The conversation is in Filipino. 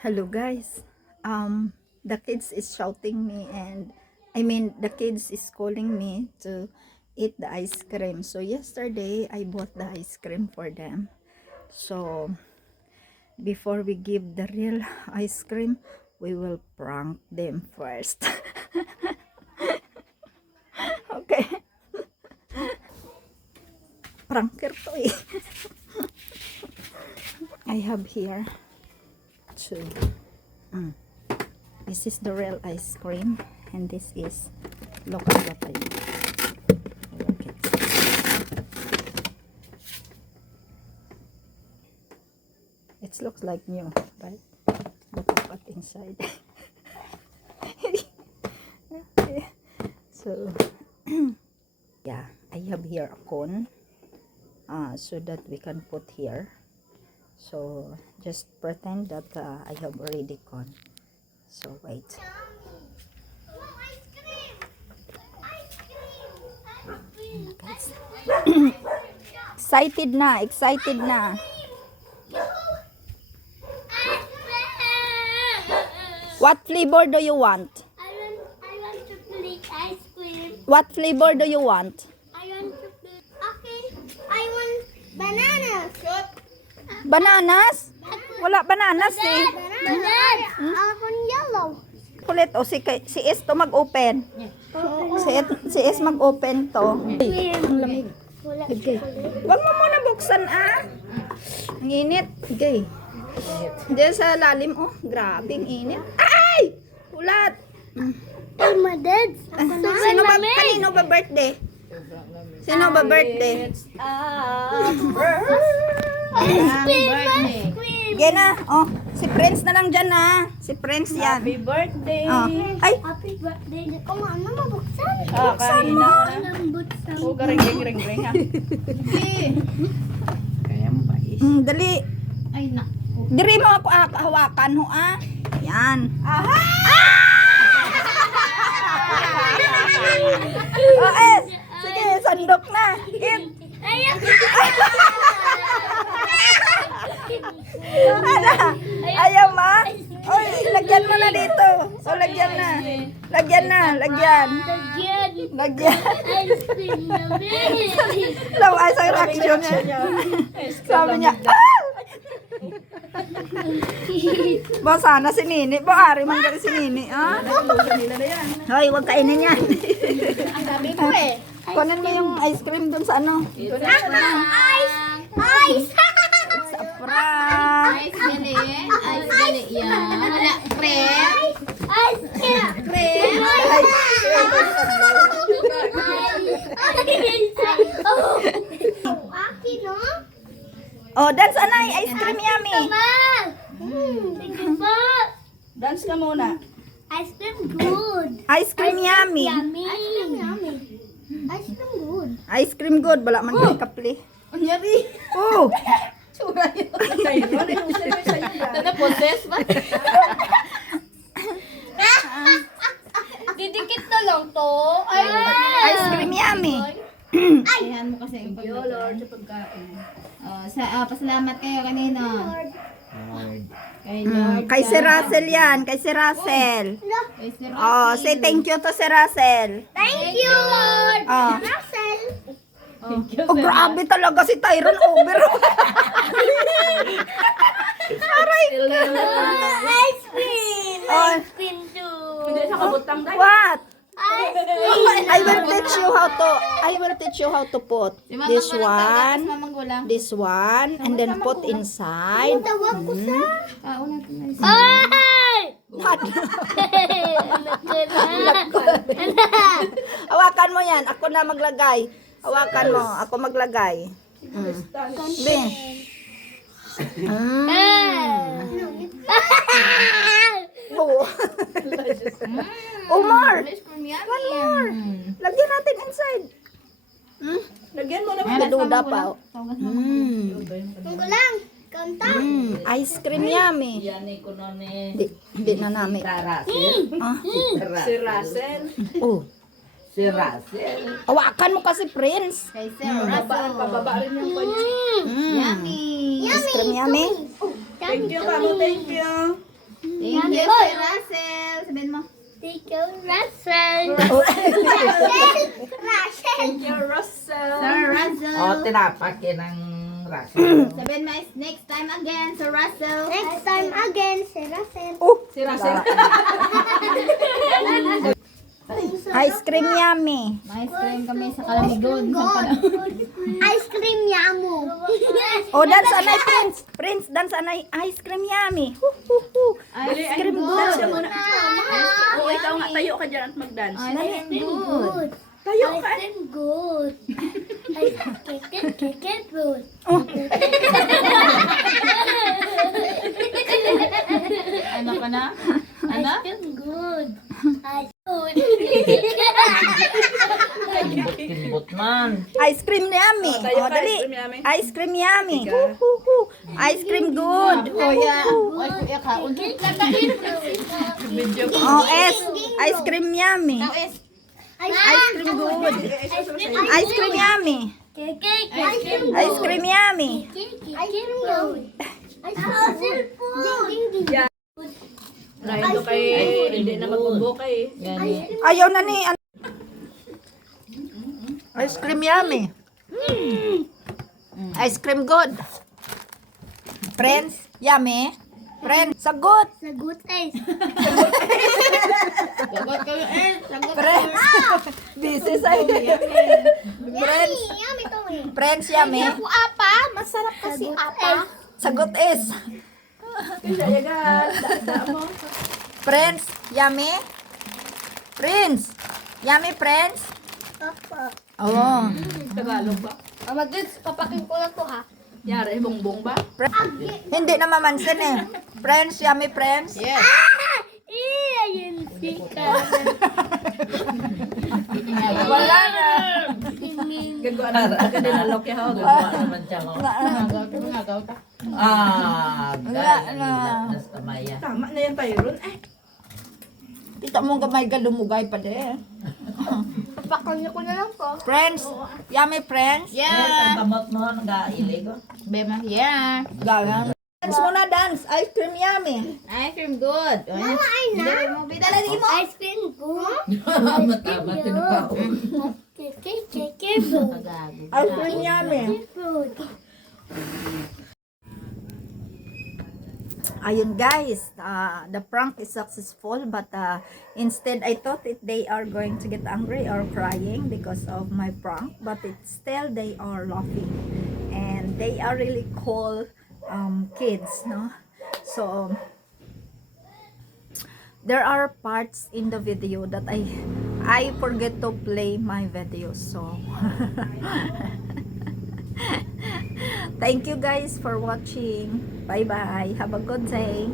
Hello guys. The kids is shouting me and the kids is calling me to eat the ice cream. So yesterday I bought the ice cream for them. So before we give the real ice cream, we will prank them first. Okay. Pranker to eh. I have here two. This is the real ice cream and this is local papaya. Look it. It looks like new, right? Look at what inside. So yeah, I have here a cone so that we can put here. So just pretend that I have already cone. So wait. Excited na, excited na. What flavor do you want? I want chocolate ice cream. What flavor do you want? I want chocolate. Okay. I want bananas. Bananas? Wala bananas eh. Bananas. I want yellow. Kulit o si S to mag-open. Si S mag-open to. Ang lamig. Wala Wag mo muna buksan Ang init. Okay. Diyan sa lalim grabe ang init. Ay! Ulat. Hey, my dad. Kanino ba birthday? Sino ba birthday? Ice cream. Yan na. Si Prince na lang dyan Si Prince yan. Happy birthday! Ay! Happy birthday. Kung ano mabuksan? Kanina na. Lambot sa Garing-garing ha. Kaya mo ba is? Dali. Ay, naku. Diri mo ako hawakan ho Yan. Sige, sandok na. Eat. Ayaw ma? Oy, lagyan mo na dito. Lagyan na. Lagyan. Lagyan. Ice cream na Law ay sa reaction niya. Sabi niya, Ba sana si Nini. Ba ari man gali si Nini, Hoy, wag kainin yan. Ang sabi ko Kunin mo yung ice cream dun sa Ice! Ice! Sa prank. Ice gali yan. Wala, cream. Ice cream! Cream. Aki, no? Dance anay, ice cream yummy. Thank you po. Dance ka muna. Ice cream good. Ice cream yummy. Yummy. Ice cream yummy. Ice cream good. Ice cream good, wala man kay kapli. Anyari. Tsura yun. Na-possess ba? Didikit na lang to. Ice cream yummy. Ayan mo kasi yung Lord, sa pagkain. Pasalamat kayo kanina. Kay Lord. Kay si Russell yan, kay si Russell. Kay Sir Say thank you to si Russell. Thank you, Lord. Russell. Grabe talaga si Tyron over. Ice cream. Ice cream too. Hindi sa kabutang dahil. What? Ice cream. I will teach you how to put this one, and then put inside. Tawag ko sa... Una ko na Ay! Hawakan mo yan, ako na maglagay. Hawakan mo, ako maglagay. Be. Oh. Omar, one more. Lagyan natin inside. Lagyan mo naman. Naduda pa. Tunggu lang. Kanta. Ice cream yummy. Yan eh, kuno ni Di na namin. si Russell. Oh. Si Russell. Hawakan mo kasi Prince. Kay Sir Russell. Pababa rin yung kanya. Yummy. Ice cream yummy. Thank you, Kamo. Thank you. Thank you, Sir Russell. Sabihin mo. Thank you, Russell. Thank you, Russell. Sir Russell. Oh, tinapakin ng Russell. Sabihin mo, next time again, Sir Russell. Next time again, si Russell. Si Russell. Ice cream yummy. Ice cream kami sa Kalamigon. Sa panahon. Ice cream yamu. Oh, dance anay, Prince. Prince, dance anay. Ice cream yummy. Ice cream good. Oo, ikaw nga, tayo ka dyan at mag-dance. Ice cream good. Tayo ka. Ice cream good. Ice cream good. Ano ka na? Ano? Ice cream good. Ice good. Kimbot man. Ice cream yummy. Oh, dali. Ice cream yummy. Ice cream good. Kuya. Oy, kuya ka. Oh, S. Ice cream yummy. Tawis. Ice cream good. Ice cream yummy. Ice cream Ice cream yummy. Ice cream good. Ice cream good. Dahil to kay, hindi na magbubuka eh. Ayaw na ni. Ice cream yummy. Ice cream good. Friends, yummy. Friends, sagot. Sagot ice. Sagot kayo eh. Sagot Friends. This is a Friends. Yummy to eh. Friends, yummy. apa, masarap kasi apa. Sagot is. Friends, yummy. Friends. Yummy, friends. Apa. Oh. Tagalog ba? Mag-goods, papakin ko lang to ha. Yari, bongbong ba? Hindi na mamansin eh. Friends, yummy, friends. Yes. Ayun sika. Wala na. Gagawa na, dinalok ya ho. Gagawa naman siya ho. Nagaw ta. Ah, Wala na. Nas kamaya. Tama na yan tayo ron. Eh, Kita mo gamay galumugay pa de. Papakin ko na lang to. Friends, yummy, friends. Yes, Yeah. ang kamot mo, nag-ailig ko. Bema. Yeah. Gagang. Dance muna, dance. Ice cream yummy. Ice cream good. Mama, ay na. Hindi mo bidala di mo. Ice cream good. Matama, tinupao. Keke good. Tagago. Ice cream yummy. Good. Ayun guys, the prank is successful but instead I thought they are going to get angry or crying because of my prank, but it's still they are laughing and they are really cool kids, no? So there are parts in the video that I forget to play my video, so thank you guys for watching. Bye bye. Have a good day.